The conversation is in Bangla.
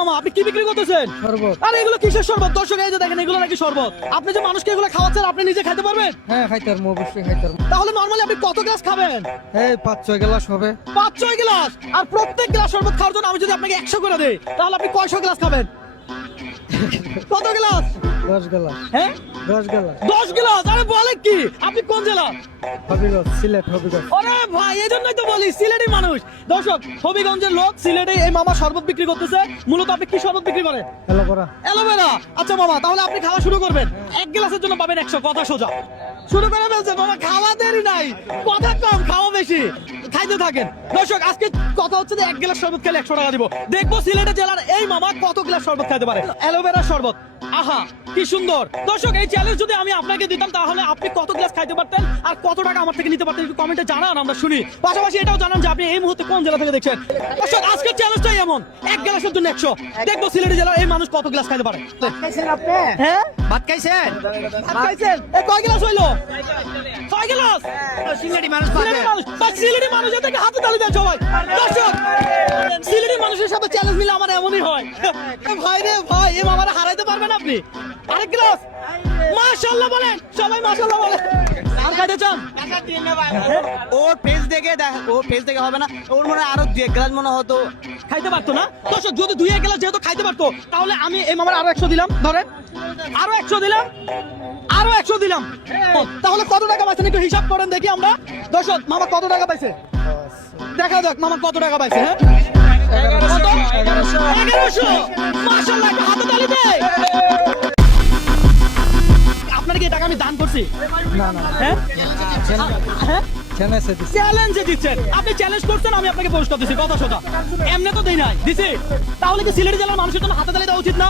মামা আপনি কি বিক্রি করতেছেন? শরবত। আরে এগুলো কিসের শরবত? দর্শক এই যে দেখেন এগুলো নাকি শরবত। আপনি যে মানুষকে এগুলো খাওয়াচ্ছেন আপনি নিজে খেতে পারবেন? হ্যাঁ খাইতে পারবো, অবশ্যই খাইতে পারবো। তাহলে নরমালি আপনি কত গ্লাস খাবেন? এই 5-6 গ্লাস হবে। 5-6 গ্লাস। আর প্রত্যেক গ্লাস শরবত খাওয়ার জন্য আমি যদি আপনাকে 100 করে দেই তাহলে আপনি কয়শো গ্লাস খাবেন? কত গ্লাস? 10 গ্লাস। হ্যাঁ 10 গ্লাস। 10 গ্লাস। আরে বলে কি? আপনি কোন জেলা? হবিগঞ্জ, সিলেট হবিগঞ্জ। আরে ভাই এই জন্যই তো বলি সিলেটি মানুষ। দর্শক হবিগঞ্জের লোক সিলেটে এই মামা শরবত বিক্রি করতেছে। মূলত আপনি কি শরবত বিক্রি করেন? হ্যালো করা। অ্যালোভেরা। আচ্ছা মামা তাহলে আপনি খাওয়া শুরু করবেন। এক গ্লাসের জন্য পাবেন 100। কথা সোজা শুরু করে ফেলছে মামা। খাওয়া দেরি নাই, কথা কম খাওয়া বেশি। খাইতে থাকেন। দর্শক আজকে কথা হচ্ছে যে এক গ্লাস শরবত খেলে 100 টাকা দিব। দেখবো সিলেটে জেলার এই মামা কত গ্লাস শরবত খেতে পারে। অ্যালোভেরা শরবত, আহা কি সুন্দর। দর্শক এই চ্যালেঞ্জ যদি আমি আপনাকে দিতাম তাহলে আপনি কত গ্লাস খাইতে পারতেন আর কত টাকা আমার থেকে নিতে পারতেন একটু কমেন্টে জানান, আমরা শুনি। পাশাপাশি এটাও জানান যে আপনি এই মুহূর্তে কোন জেলা থেকে দেখছেন। দর্শক আজকের চ্যালেঞ্জটাই এমন, এক গ্লাসের জন্য 100। দেখবো সিলেটে জেলার এই মানুষ কত গ্লাস খাইতে পারে। খাইছেন আপনি? হ্যাঁ ভাত খাইছেন? ভাত খাইছেন? এই কয় গ্লাস হইলো? 6 গ্লাস। সিলেটি মানুষ সিলেটি মানুষ, বাস সিলেটি মানুষ এটাকে হাতে তালি দেন সবাই। দর্শক সিলেটি মানুষের সাথে চ্যালেঞ্জ মিলে আমার এমনই হয়। ভাই রে ভাই এই মামারা হারাইতে পারবেন আপনি? আরেক গ্লাস। মাশাআল্লাহ বলেন সবাই, মাশাআল্লাহ বলেন। আর খাইতে চান? ওর পেজ দেখে হবে না, ওর মনে হয় আরো 2 গ্লাস মনে হতো খাইতে পারতো না। দর্শক যদি 2-1 গ্লাস যেহেতু খাইতে পারতো তাহলে আমি এই মামার আরো 100 দিলাম। ধরেন আরো 100 দিলাম, আরো 100 দিলাম। তাহলে কত টাকা পাইছেন একটু হিসাব করেন দেখি আমরা। দর্শক মামা কত টাকা পাইছে দেখা যাক মামা কত টাকা পাইছে। হ্যাঁ 1100। মাশাআল্লাহ একটা হাতে তালি দেয়। আপনার কি এই টাকা আমি দান করছি? না না হ্যাঁ হ্যাঁ চ্যানেলে দিছি। চ্যালেঞ্জে দিচ্ছেন আপনি, চ্যালেঞ্জ করছেন আমি আপনাকে পুরস্কার দিচ্ছি। কথা সোজা এমনি তো দেই নাই, দিছি। তাহলে কি সিলেট জেলার মানুষের জন্য হাতে তালি দেওয়া উচিত না?